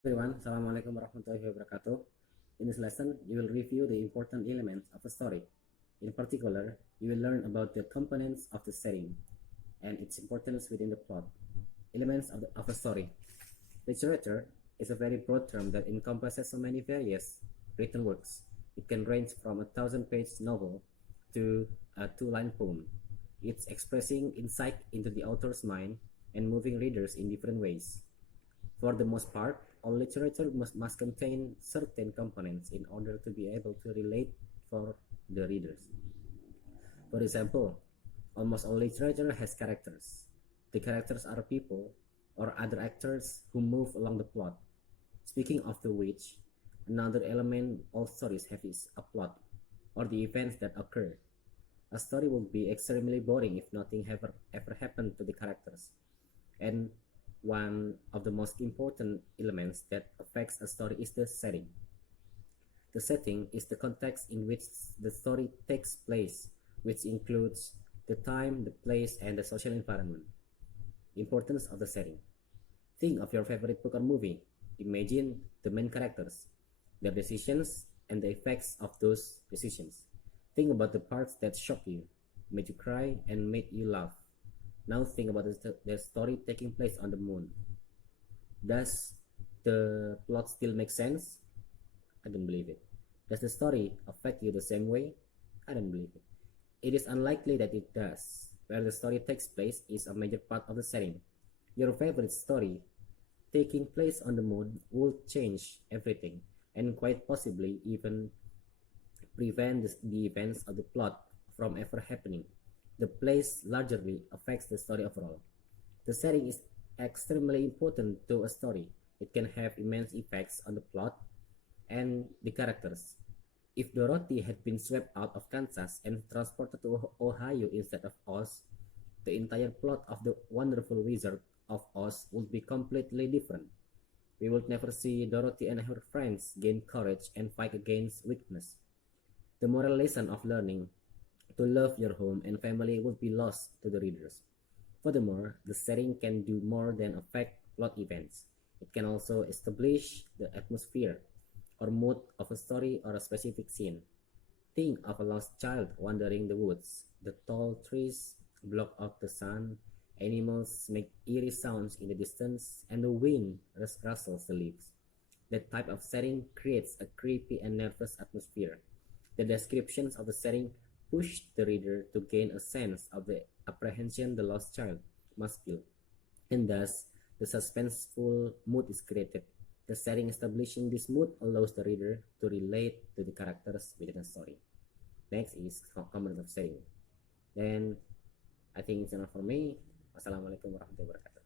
Everyone, Assalamualaikum warahmatullahi wabarakatuh. In this lesson, you will review the important elements of a story. In particular, you will learn about the components of the setting and its importance within the plot. Elements of a story. Literature is a very broad term that encompasses so many various written works. It can range from a 1,000-page novel to a two-line poem, each expressing insight into the author's mind and moving readers in different ways. For the most part, all literature must contain certain components in order to be able to relate for the readers. For example, almost all literature has characters. The characters are people or other actors who move along the plot. Speaking of the which, another element all stories have is a plot, or the events that occur. A story would be extremely boring if nothing ever happened to the characters. And one of the most important elements that affects a story is the setting. The setting is the context in which the story takes place, which includes the time, the place, and the social environment. Importance of the setting. Think of your favorite book or movie. Imagine the main characters, their decisions, and the effects of those decisions. Think about the parts that shocked you, made you cry, and made you laugh. Now think about the story taking place on the moon. Does the plot still make sense? I don't believe it. Does the story affect you the same way? I don't believe it. It is unlikely that it does. Where the story takes place is a major part of the setting. Your favorite story taking place on the moon will change everything and quite possibly even prevent the events of the plot from ever happening. The place largely affects the story overall. The setting is extremely important to a story. It can have immense effects on the plot and the characters. If Dorothy had been swept out of Kansas and transported to Ohio instead of Oz, the entire plot of The Wonderful Wizard of Oz would be completely different. We would never see Dorothy and her friends gain courage and fight against weakness. The moral lesson of learning to love your home and family would be lost to the readers. Furthermore, the setting can do more than affect plot events. It can also establish the atmosphere or mood of a story or a specific scene. Think of a lost child wandering the woods. The tall trees block out the sun, animals make eerie sounds in the distance, and the wind rustles the leaves. That type of setting creates a creepy and nervous atmosphere. The descriptions of the setting push the reader to gain a sense of the apprehension the lost child must feel, and thus the suspenseful mood is created. The setting establishing this mood allows the reader to relate to the characters within a story. Next is component of setting. Then I think it's enough for me. Wassalamualaikum warahmatullahi wabarakatuh.